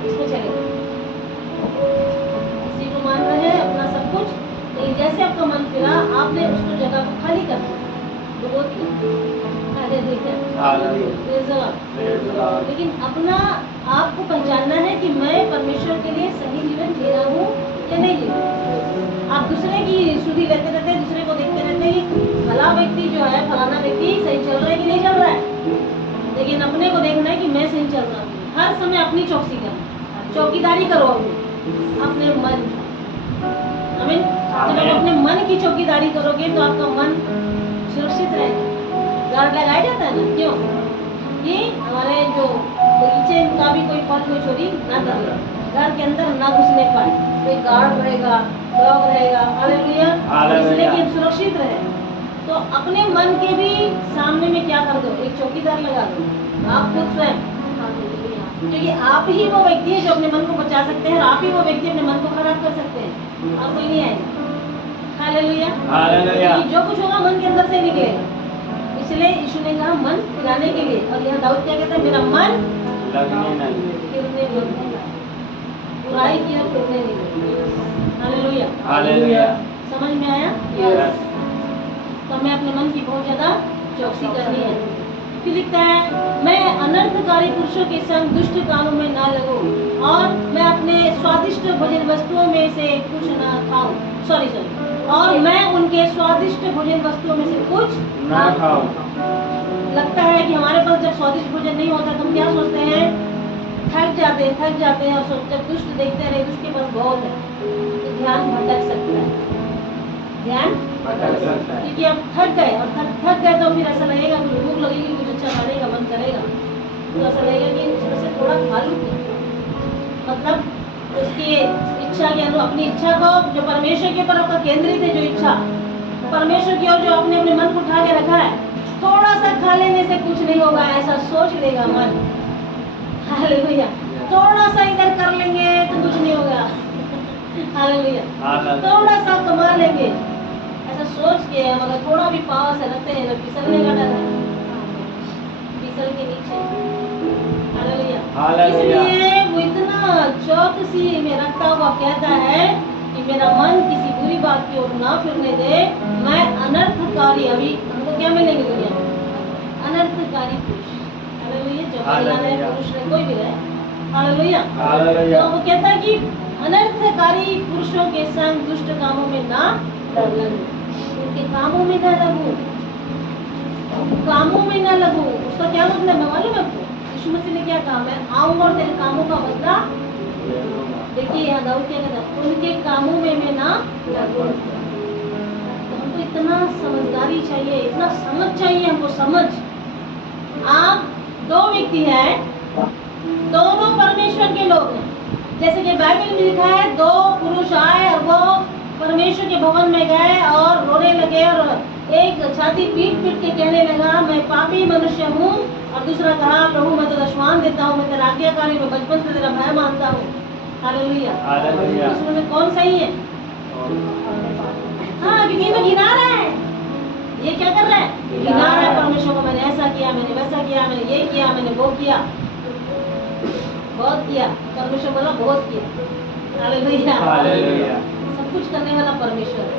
इसको चलेगा, इसी को मान रहे हैं अपना सब कुछ। लेकिन जैसे आपका मन फिरा, आपने उसको जगह को खाली कर दिया, वो लेकिन अपना आपको पहचानना है कि मैं परमेश्वर के लिए सही जीवन जी रहा हूँ या नहीं जी रहा। आप दूसरे की सुधि लेते रहते हैं, दूसरे को देखते रहते हैं कि फला व्यक्ति जो है, फलाना व्यक्ति सही चल रहा है कि नहीं चल रहा है, लेकिन अपने को देखना है कि मैं सही चल रहा हूँ। हर समय अपनी चौकसी करना, चौकीदारी करो अपने मन। आमीन। जब आप अपने मन की चौकीदारी करोगे तो आपका मन सुरक्षित रहेगा। गार्ड लगाया जाता है ना, क्यों? कि हमारे जो बगीचे का भी कोई फल कोई चोरी ना कर ले, घर के अंदर ना घुसने पाए, कोई गार्ड रहेगा, डॉग रहेगा। हालेलुया। इसलिए कि सुरक्षित रहे। तो अपने मन के भी सामने में क्या कर दो, एक चौकीदार लगा दो, आप खुद स्वयं, क्योंकि आप ही वो व्यक्ति है जो अपने मन को बचा सकते हैं, और आप ही वो व्यक्ति अपने मन को खराब कर सकते हैं, और कोई नहीं आएगा। हालेलुया। जो कुछ होगा मन के अंदर से निकलेगा। इसलिए यीशु ने कहा मन फिराने के लिए, और यहाँ दाऊद क्या कहता है, मेरा मन फिरने बुराई की ओर फिरने नहीं। हालेलुया। समझ में आया? तो हमें अपने मन की बहुत ज्यादा चौकसी करनी है। फिर लिखता है, मैं अनर्थकारी पुरुषों के संग दुष्ट कामों में ना लगूं, और मैं अपने स्वादिष्ट भोजन वस्तुओं में से कुछ ना खाऊं। सॉरी, और मैं उनके स्वादिष्ट भोजन वस्तुओं में से कुछ ना खाऊं। लगता है कि हमारे पास जब स्वादिष्ट भोजन नहीं होता तो हम क्या सोचते हैं, थक जाते हैं, और जब दुष्ट देखते रहे, दुष्ट के पास बहुत है, तो ध्यान भटक सकता है, क्योंकि अब थक गए, और थक गए तो फिर ऐसा लगेगा कि भूख लगेगी, कुछ अच्छा खाने का मन करेगा, तो ऐसा लगेगा कि उसमें से थोड़ा खा लूं, मतलब उसकी इच्छा के अनुरूप, अपनी इच्छा को जो परमेश्वर के ऊपर आपका केंद्रित है, जो इच्छा परमेश्वर की ओर जो आपने अपने मन को उठा के रखा है, थोड़ा सा खा लेने से कुछ नहीं होगा, ऐसा सोच लेगा मन। हालेलुया। थोड़ा सा इधर कर लेंगे तो कुछ नहीं होगा। हालेलुया। थोड़ा सा कमा लेंगे, ऐसा सोच के हम अगर थोड़ा भी पाव से रखते हैं तो फिसलने का डर है, फिसल के नीचे। हालेलुया। इसलिए वो इतना चौकसी में रखता हुआ कहता है कि मेरा मन किसी बुरी बात की ओर ना फिरने दे, मैं अनर्थकारी, अभी हमको क्या मिलेंगे दुनिया में, अनर्थकारी पुरुष। हालेलुया। जो पुरुष है, कोई भी रहे। हालेलुया। तो वो कहता है कि अनर्थकारी पुरुषों के संग दुष्ट कामों में ना लगूं, उनके कामों में ना लगूं, कामों में ना लगूं। उसका क्या मतलब है मालूम है आपको? यीशु मसीह ने क्या कहा, मैं आऊंगा और तेरे कामों का बदला। देखिए यहाँ दाऊद क्या कहता है, उनके कामों में मैं ना लगूं। तो हमको इतना समझदारी चाहिए, इतना समझ चाहिए हमको, समझ। आप दो व्यक्ति हैं, दोनों परमेश्वर के लोग हैं। जैसे कि बाइबल में लिखा है, दो पुरुष आए और वो परमेश्वर के भवन में गए और रोने लगे, और एक छाती पीट के कहने लगा, मैं पापी मनुष्य हूँ, और दूसरा कहा, प्रभु मैं तो दशमान देता हूँ, मैं तेरा आज्ञाकारी, मैं बचपन से तेरा भय मानता हूँ। हालेलुया। उसमें कौन सही है? हाँ, क्योंकि ये तो गिना रहा है, ये क्या कर रहा है, गिना रहा है परमेश्वर को, मैंने ऐसा किया, मैंने वैसा किया, मैंने ये किया, मैंने वो किया, बहुत किया। परमेश्वर बोला बहुत किया। हालेलुया। सब कुछ करने वाला परमेश्वर है।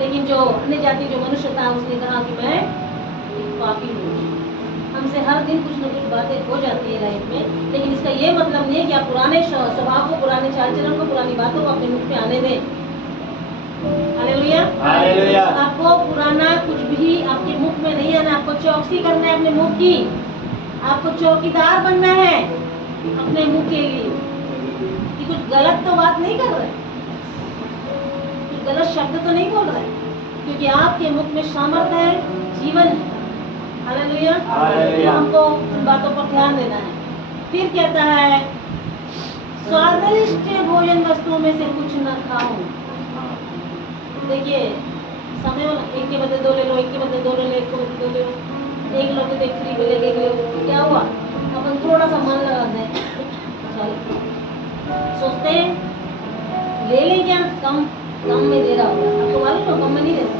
लेकिन जो अन्य जाति जो मनुष्य था, उसने कहा कि मैं पापी हूँ। हमसे हर दिन कुछ न कुछ बातें हो जाती है लाइफ में, लेकिन इसका ये मतलब नहीं है कि आप पुराने स्वभाव को, पुराने चाल चलन को, पुरानी बातों को अपने मुख में आने दें। हालेलुया। आपको पुराना कुछ भी आपके मुख में नहीं आना, आपको चौकसी करना है अपने मुख की, आपको चौकीदार बनना है अपने मुख के लिए, कि कुछ गलत तो बात नहीं कर रहे, कुछ गलत शब्द तो नहीं बोल रहे, क्योंकि आपके मुख में सामर्थ्य है, जीवन है। हालेलुया। तो हमको उन बातों पर ध्यान देना है। फिर कहता है, स्वादिष्ट भोजन वस्तुओं में से कुछ न खाओ। देखिए समय वाला, एक के बदले दो ले लो, एक के बदले दो ले लो, एक के बदले दो ले लो, एक लोग तो फ्री मिलेगा, एक लोग क्या हुआ, अपन थोड़ा सा मन लगा दें, सोचते हैं ले लें क्या, कम में दे रहा होगा, आपको मालूम है कम में नहीं देता,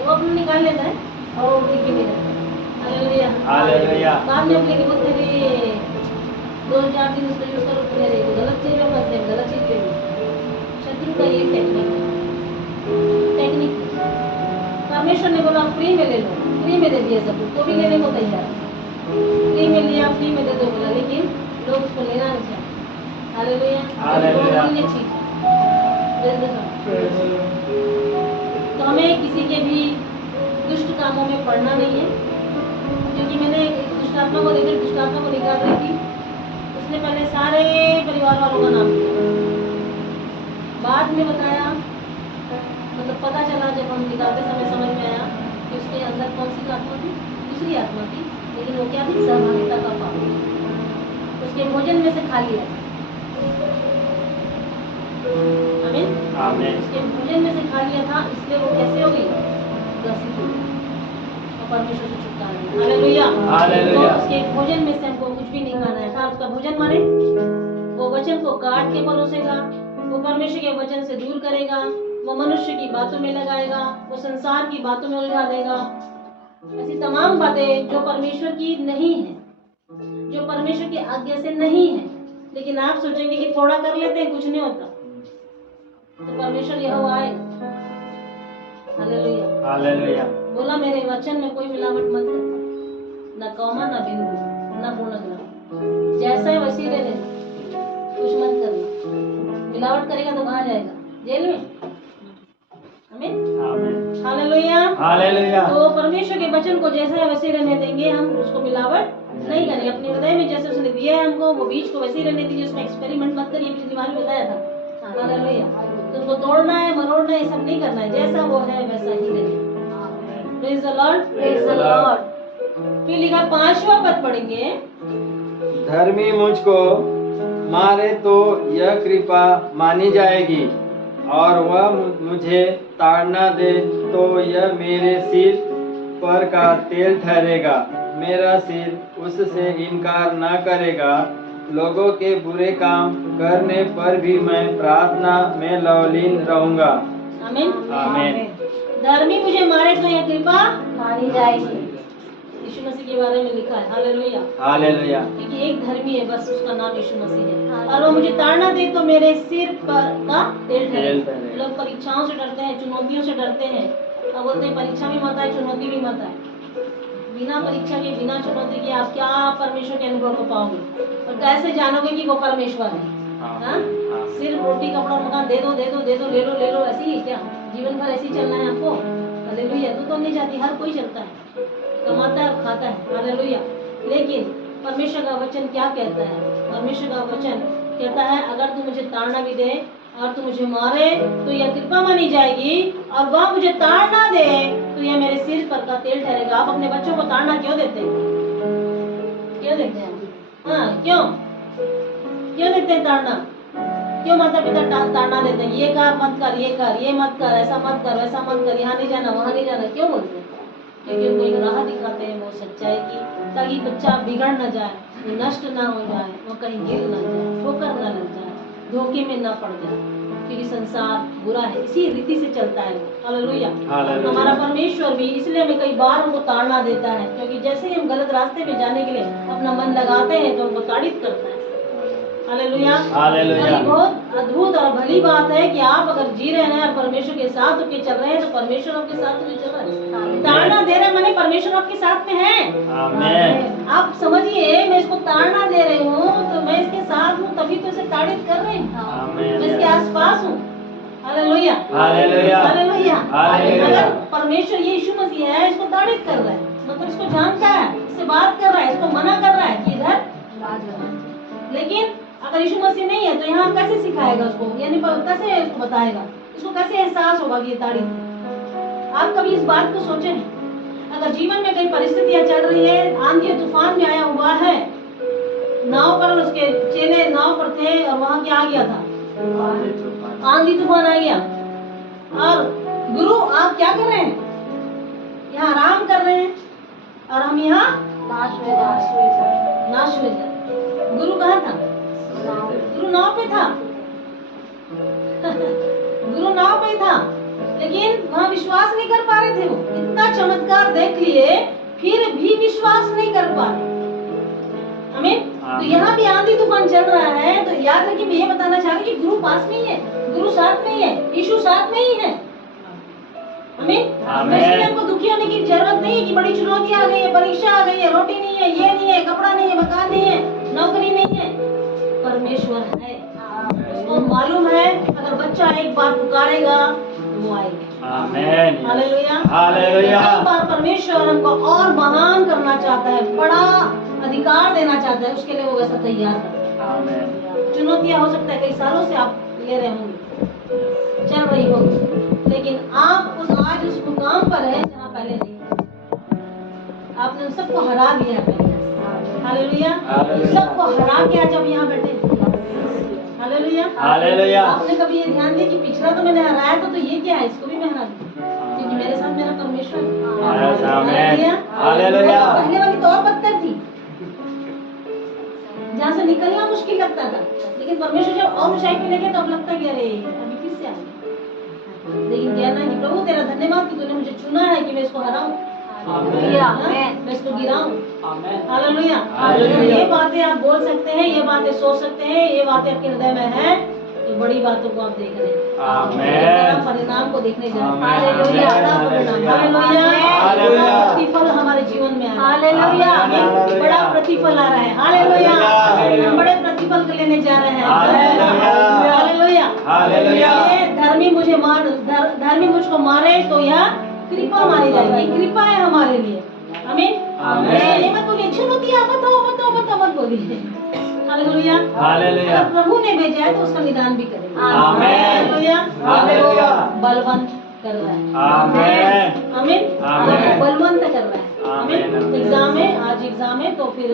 वो अपने निकाल लेता है और वो ठीक है। हालेलुया। बाद में अपने की बोलते हैं में दे दिया सब कुछ, तो भी लेने को तैयार है। फ्री में लिया, फ्री में दे दो बोला, लेकिन लोग उसको लेना नहीं चाहते। हालेलुया। हालेलुया। ये चीज है। Praise the Lord। तो हमें किसी के भी दुष्ट कामों में पड़ना नहीं है, क्योंकि मैंने एक दुष्ट आत्मा को लेकर दुष्ट आत्मा को निकाल रही थी। उसने पहले सारे परिवार वालों का नाम लिया, बाद में बताया, मतलब पता चला जब हम निकालते समय समझ में आया कि उसके अंदर कौन सी आत्मा थी, दूसरी आत्मा थी, लेकिन वो क्या थी, सहभागिता का पाप। उसके भोजन में से खा लिया। आमीन। आमीन। उसके भोजन में से खा लिया था, इसलिए वो कैसे हो गई, ग्रसित हो गई और परमेश्वर से छुटकारा मिला। हालेलुया। हालेलुया। तो उसके भोजन में से हमको कुछ भी नहीं खाना है था। उसका भोजन माने वो वचन को काट के परोसेगा, वो परमेश्वर के वचन से दूर करेगा, वो मनुष्य की बातों में लगाएगा, वो संसार की बातों में उलझा देगा। ऐसी तमाम बातें जो परमेश्वर की नहीं है, जो परमेश्वर की आज्ञा से नहीं है, लेकिन आप सोचेंगे कि थोड़ा कर लेते हैं, कुछ नहीं होता, तो परमेश्वर यहोवा आएगा। हालेलुया। हालेलुया। बोला मेरे वचन में कोई मिलावट मत कर, ना कौमा, ना बिंदु, ना पूर्णग्राम, जैसा है वैसे ही रहने दो, कुछ मत करना। मिलावट करेगा तो कहाँ जाएगा, जेल में। आमीन। आमीन। हालेलुया। हालेलुया। तो परमेश्वर के वचन को जैसा है वैसे ही रहने देंगे, हम उसको मिलावट नहीं करेंगे। अपने हृदय में जैसे उसने दिया है हमको, वो बीज को वैसे ही रहने दीजिए, उसमें एक्सपेरिमेंट मत करिए। पिछली बार भी बताया था। हालेलुया। तो उसको तोड़ना है, मरोड़ना है, सब नहीं करना है, जैसा वो है वैसा ही रहे। Praise the Lord. Praise the Lord। फिर लिखा 5वां पद पढ़ेंगे। धर्मी मुझको मारे तो यह कृपा मानी जाएगी, और वह मुझे ताड़ना दे तो यह मेरे सिर पर का तेल ठहरेगा। मेरा सिर उससे इनकार न करेगा। लोगों के बुरे काम करने पर भी मैं प्रार्थना में लवलीन रहूंगा। आमीन। आमीन। धर्मी मुझे मारे तो यह कृपा मानी जाएगी। यीशु मसीह के बारे में लिखा है। हालेलुया। हालेलुया। क्योंकि एक धर्मी है, बस उसका नाम यीशु मसीह है। और वो मुझे ताड़ना दे तो मेरे सिर पर का तेल ठहरेगा। लोग परीक्षाओं से डरते हैं, चुनौतियों से डरते हैं, और बोलते हैं परीक्षा भी मत आए, चुनौती भी मत आए। बिना परीक्षा के, बिना चुनौती के आप क्या परमेश्वर के अनुभव को पाओगे, और कैसे जानोगे कि वो परमेश्वर है? हाँ? सिर्फ रोटी कपड़ा मकान दे दो, दे दो, दे दो, ले लो, ले लो, ऐसे ही क्या जीवन भर ऐसे ही चलना है आपको? हालेलुया। तो नहीं जाती, हर कोई चलता है, कमाता है और खाता है। हालेलुया। लेकिन परमेश्वर का वचन क्या कहता है? परमेश्वर का वचन कहता है अगर तू मुझे ताड़ना भी दे और तू मुझे मारे तो यह कृपा मानी जाएगी, और वह मुझे ताड़ना दे तो यह मेरे सिर पर का तेल ठहरेगा। आप अपने बच्चों को ताड़ना क्यों देते हैं? क्यों देते हैं? हाँ, क्यों देते हैं ताड़ना? क्यों माता पिता ताड़ना देते हैं? ये कर मत कर, ये कर, ये मत कर, ऐसा मत कर, वैसा मत कर, यहाँ नहीं जाना, वहाँ नहीं जाना। क्यों बोलते हैं? क्योंकि उनको एक राह दिखाते हैं, वो सच्चाई की, ताकि बच्चा बिगड़ न जाए, वो नष्ट ना हो जाए, वो कहीं गिर न जाए, ठोकर न लग जाए, धोखे में न पड़ जाए, क्योंकि संसार बुरा है, इसी रीति से चलता है। हालेलुया। हमारा परमेश्वर भी इसलिए हमें कई बार हमको ताड़ना देता है, क्योंकि जैसे ही हम गलत रास्ते में जाने के लिए अपना मन लगाते हैं तो हमको ताड़ित करता है। हालेलुया। हालेलुया। और ये बहुत अद्भुत और भली बात है कि आप अगर जी रहे हैं और परमेश्वर के साथ होके चल रहे हैं तो परमेश्वर आपके साथ होके चल रहा है। ताड़ना दे रहे हैं माने परमेश्वर आपके साथ में है। आमीन। आप समझिए, मैं इसको ताड़ना दे रही हूँ तो मैं इसके साथ हूँ, तभी तो इसे ताड़ित कर रही हूँ, मैं इसके आसपास हूँ। हालेलुया। हालेलुया। हालेलुया। हालेलुया। अगर परमेश्वर यीशु मसीह है, इसको ताड़ित कर रहा है, मतलब इसको जानता है, इससे बात कर रहा है, इसको मना कर रहा है कि इधर ना जाना। लेकिन अगर यीशु मसीह नहीं है तो यहाँ कैसे सिखाएगा उसको, यानी कैसे उसको बताएगा, इसको कैसे एहसास होगा कि ये ताड़ित? आप कभी इस बात को सोचे? अगर जीवन में कई परिस्थितियां चल रही है, आंधी तूफान में आया हुआ है, नाव पर उसके चेले नाव पर थे और वहां क्या आ गया था? आंधी तूफान आ गया, और गुरु आप क्या कर रहे हैं? यहाँ आराम कर रहे हैं और हम यहाँ नाश हुए जा। गुरु कहाँ था? गुरु नाव पे था। गुरु नाव पे था, लेकिन वहां विश्वास नहीं कर पा रहे थे। वो इतना चमत्कार देख लिए फिर भी विश्वास नहीं कर पा रहे। आमीन। तो यहाँ भी आंधी तूफान चल रहा है, तो याद रखिए, मैं ये बताना चाह रही हूँ कि गुरु पास में ही है, गुरु साथ में ही है, यीशु साथ में ही है। आमीन। आमीन। इसलिए हमको दुखी होने की जरूरत नहीं है कि बड़ी चुनौती आ गई है, परीक्षा आ गई है, रोटी नहीं है, ये नहीं है, कपड़ा नहीं है, मकान नहीं है, नौकरी नहीं है। परमेश्वर है, उसको मालूम है अगर बच्चा एक बार पुकारेगा तो वो आएगा। आमीन। हालेलुया। हालेलुया। कई बार परमेश्वर हमको और महान करना चाहता है, बड़ा अधिकार देना चाहता है, उसके लिए वो वैसा तैयार करता है। आमीन। चुनौतियां हो सकता है कई सालों से आप ले रहे होंगे, चल रही होगी, लेकिन आप आज उस मुकाम पर है जहाँ पहले नहीं थे। आपने उन सबको हरा दिया है पहले। हालेलुया। हालेलुया। सबको हरा के आज आप यहाँ बैठे। हालेलुया। हालेलुया। आपने कभी ये ध्यान दिया कि पिछला तो मैंने हराया था, तो ये क्या है, इसको भी मैं हरा दूं, क्योंकि मेरे साथ मेरा परमेश्वर है। आमीन। हालेलुया। पहले वाली तो और बदतर थी, जहाँ से निकलना मुश्किल लगता था, लेकिन परमेश्वर जब और ऊंचाई पे लेके तो अब लगता है कि अरे अभी फिर से आ गया। लेकिन कहना है कि प्रभु तेरा धन्यवाद कि तूने मुझे चुना है कि मैं इसको हराऊं, मैं इसको गिराऊं। हालेलुया। अगर ये बातें आप बोल सकते हैं, ये बातें सोच सकते हैं, ये बातें आपके हृदय में है, तो बड़ी बातों को आप देख रहे हैं। आमीन। परिणाम को देखने जा रहे हैं। हालेलुया। हालेलुया। हालेलुया। बड़ा प्रतिफल हमारे जीवन में आ रहा है। हालेलुया। आमीन। बड़ा प्रतिफल आ रहा है। हालेलुया। हम बड़े प्रतिफल को लेने जा रहे हैं। हालेलुया। हालेलुया। हालेलुया। ये धर्मी मुझको मारे तो यह कृपा मानी जाएगी। ये कृपा है हमारे लिए। आमीन। आमीन। ये मत बोलिए चुनौती मत बोलिए। हालेलुया। हालेलुया। अगर प्रभु ने भेजा है तो उसका निदान भी करेगा। आमीन। हालेलुया। हालेलुया। आपको बलवंत कर रहा है। आमीन। आमीन। आमीन। आपको बलवंत कर रहा है। आमीन। आमीन। एग्जाम है, आज एग्जाम है, तो फिर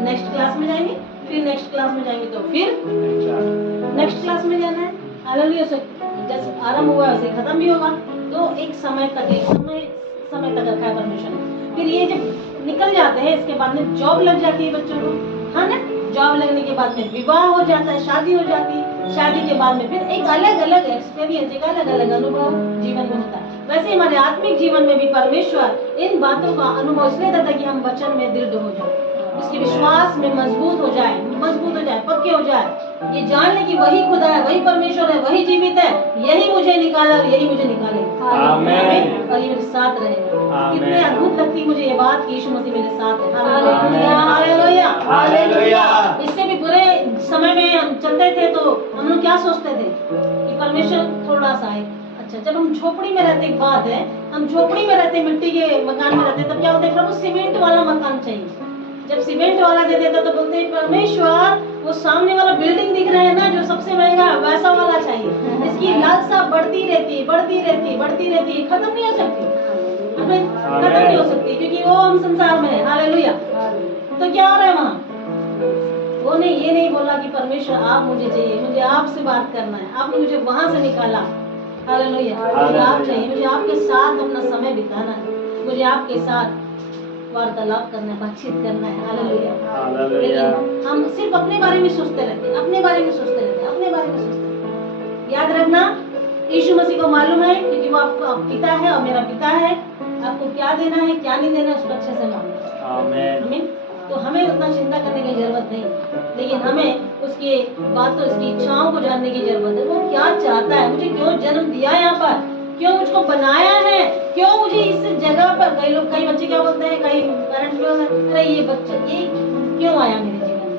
नेक्स्ट क्लास में जाएंगे, फिर नेक्स्ट क्लास में जाएंगे, तो फिर नेक्स्ट क्लास में जाना है। हालेलुया। जैसे आरंभ हुआ वैसे खत्म भी होगा, तो एक समय तक तक रखा है परमेश्वर ने। फिर ये जब निकल जाते हैं, इसके बाद में जॉब लग जाती है बच्चों को, हाँ ना। जॉब लगने के बाद में विवाह हो जाता है, शादी हो जाती है, शादी के बाद में फिर एक अलग अलग एक्सपीरियंस, एक अलग अलग अनुभव जीवन में होता है। वैसे हमारे आत्मिक जीवन में भी परमेश्वर इन बातों का अनुभव इसलिए देता है कि हम वचन में दृढ़ हो जाए, इसके विश्वास में मजबूत हो जाए, पक्के हो जाए। ये जान ले कि वही खुदा है, वही परमेश्वर है, वही जीवित है, यही मुझे निकाला और यही मुझे निकालेगा। आमीन। और ये मेरे साथ रहेगा। आमीन। कितने अद्भुत लगती मुझे ये बात कि यीशु मसीह मेरे साथ है। हालेलुया। हालेलुया। हालेलुया। इससे भी बुरे समय में हम चलते थे तो हम लोग क्या सोचते थे कि परमेश्वर थोड़ा सा है। अच्छा, जब हम झोपड़ी में रहते, एक बात है, हम झोपड़ी में रहते, मिट्टी के मकान में रहते, तब क्या होता है, प्रभु सीमेंट वाला मकान चाहिए। जब सीमेंट वाला दे देता तो बोलते हैं परमेश्वर वो सामने वाला बिल्डिंग दिख रहा है ना जो सबसे महंगा, वैसा वाला चाहिए। इसकी लालसा बढ़ती रहती है, खत्म नहीं हो सकती। खत्म नहीं हो सकती, क्योंकि वो हम संसार में है। हालेलुया। तो क्या हो रहा है वहाँ, वो नहीं, ये नहीं बोला कि परमेश्वर आप मुझे चाहिए, मुझे आपसे बात करना है, आपने मुझे वहां से निकाला। हालेलुया। मुझे आप चाहिए, मुझे आपके साथ अपना समय बिताना है, मुझे आपके साथ वार्तालाप करना है, बातचीत करना है। हालेलुया। लेकिन हम सिर्फ अपने बारे में सोचते रहते हैं, अपने बारे में सोचते हैं। याद रखना, यीशु मसीह को मालूम है, क्योंकि वो आपका पिता है और मेरा पिता है, आपको क्या देना है क्या नहीं देना उसको अच्छे से मालूम। आमीन। तो हमें उतना चिंता करने की जरूरत नहीं, लेकिन हमें उसकी बातों, उसकी इच्छाओं को जानने की जरूरत है। वो क्या चाहता है, मुझे क्यों जन्म दिया है यहाँ पर, क्यों मुझको बनाया है, क्यों मुझे इस जगह पर। कई बच्चे क्या बोलते हैं, कई पेरेंट्स लोग, अरे ये बच्चा ये क्यों आया मेरे जीवन में,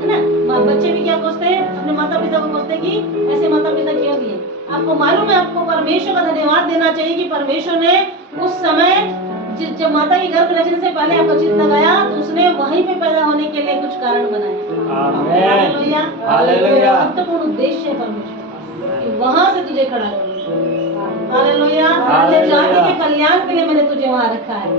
है ना। बच्चे भी क्या पूछते हैं, अपने माता पिता को पूछते हैं कि ऐसे माता पिता क्यों दिए। आपको मालूम है, आपको परमेश्वर का धन्यवाद देना चाहिए कि परमेश्वर ने उस समय जब माता की गर्भ रचने से पहले आपका चित्त लगाया, तो उसने वहीं पे पैदा होने के लिए कुछ कारण बनाया। हालेलुया। महत्वपूर्ण उद्देश्य है परमेश्वर कि वहां से तुझे खड़ा कर। हालेलुया। जाति के कल्याण के लिए मैंने तुझे वहां रखा है।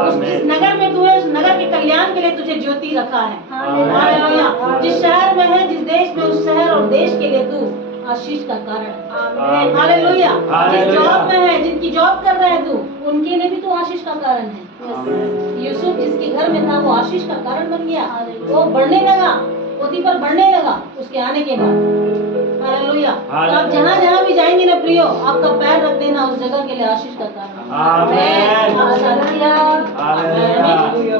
उस जिस नगर में तू है, उस नगर के कल्याण के लिए तुझे ज्योति रखा है। हालेलुया। जिस शहर में है, जिस देश में, उस शहर और देश के लिए तू आशीष का कारण है। हालेलुया। जिस जॉब में है, जिनकी जॉब कर रहे हैं तू, उनके लिए भी तू आशीष का कारण है। यूसुफ जिसके घर में था, वो आशीष का कारण बन गया, वो बढ़ने लगा, पोतीफर बढ़ने लगा उसके आने के बाद। हालेलुया। तो आप जहाँ जहाँ भी जाएंगे ना प्रियो, आपका पैर रख देना उस जगह के लिए आशीष का कारण। आमीन। आप शांति,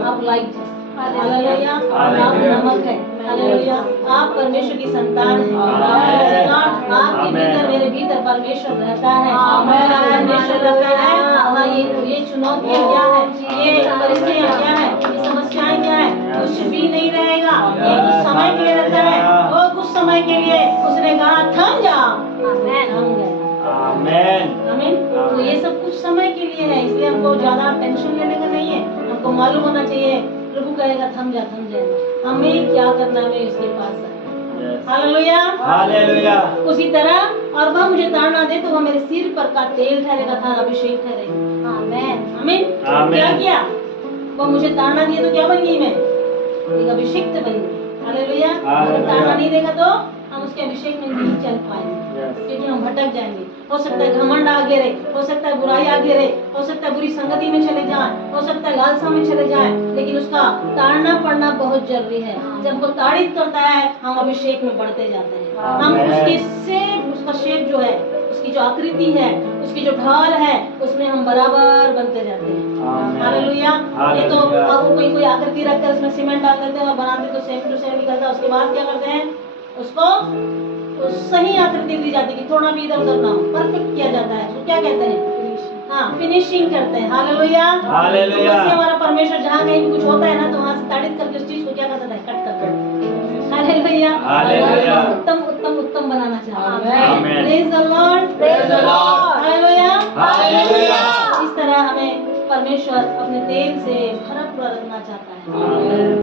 आप लाइट, हालेलुया। आप हालेलुया। नमक है। हालेलुया। आप परमेश्वर की संतान है। आमेन। आपके आमेन। भीतर, मेरे भीतर परमेश्वर रहता है। आमेन। जहाँ परमेश्वर रहता है वहाँ ये चुनौतियाँ क्या है, ये परिस्थितियाँ क्या है, ये समस्याएं क्या है, कुछ भी नहीं रहेगा। ये कुछ समय के लिए रहता है। वो कुछ समय के लिए उसने कहा थम जाओ, थम गए। आमेन। आमीन। तो ये सब कुछ समय के लिए है, इसलिए हमको ज्यादा टेंशन लेने का नहीं है। हमको मालूम होना चाहिए प्रभु कहेगा थम जा, थम जाएगा। हमें क्या करना है, हमें उसके पास जाना। हालेलुया। हालेलुया। उसी तरह और वह मुझे ताड़ना दे तो वह मेरे सिर पर का तेल ठहरेगा, था अभिषेक ठहरेगा। आमीन। आमीन। क्या किया, वह मुझे ताड़ना दिए तो क्या बन गई, मैं एक अभिषेक्त बन गई। हालेलुया। अगर ताड़ना नहीं देगा तो हम उसके अभिषेक में नहीं चल पाएंगे, क्योंकि हम भटक जाएंगे। हो सकता है घमंड आ घेरे, हो सकता है बुराई आ घेरे, हो सकता है बुरी संगति में चले जाएं, हो सकता है लालसा में चले जाएं, लेकिन उसका ताड़ना पड़ना बहुत जरूरी है। जब वो ताड़ित करता है हम अभिषेक में बढ़ते जाते हैं। हम उसके शेप, उसका शेप जो है, उसकी जो आकृति है, उसकी जो ढाल है, उसमें हम बराबर बनते जाते हैं। हालेलुया। ये तो अब कोई आकृति रखकर उसमें सीमेंट डाल देते हैं और बनाते तो सेम टू सेम निकलता है। उसके बाद क्या करते हैं, उसको सही आकृति दी जाती है कि थोड़ा भी इधर उधर ना हो, परफेक्ट किया जाता है। तो क्या कहते हैं, हाँ, फिनिशिंग करते हैं। हालेलुया। हालेलुया। तो वैसे हमारा परमेश्वर जहाँ कहीं भी कुछ होता है ना, तो वहाँ से ताड़ित करके उस चीज को क्या करता है, कट करता है। हालेलुया। हालेलुया। उत्तम उत्तम उत्तम बनाना चाहता है। Amen. Praise the Lord. Praise the Lord. Hallelujah. Hallelujah. इस तरह हमें परमेश्वर अपने तेल से भरा पूरा रखना चाहता है। आमेन।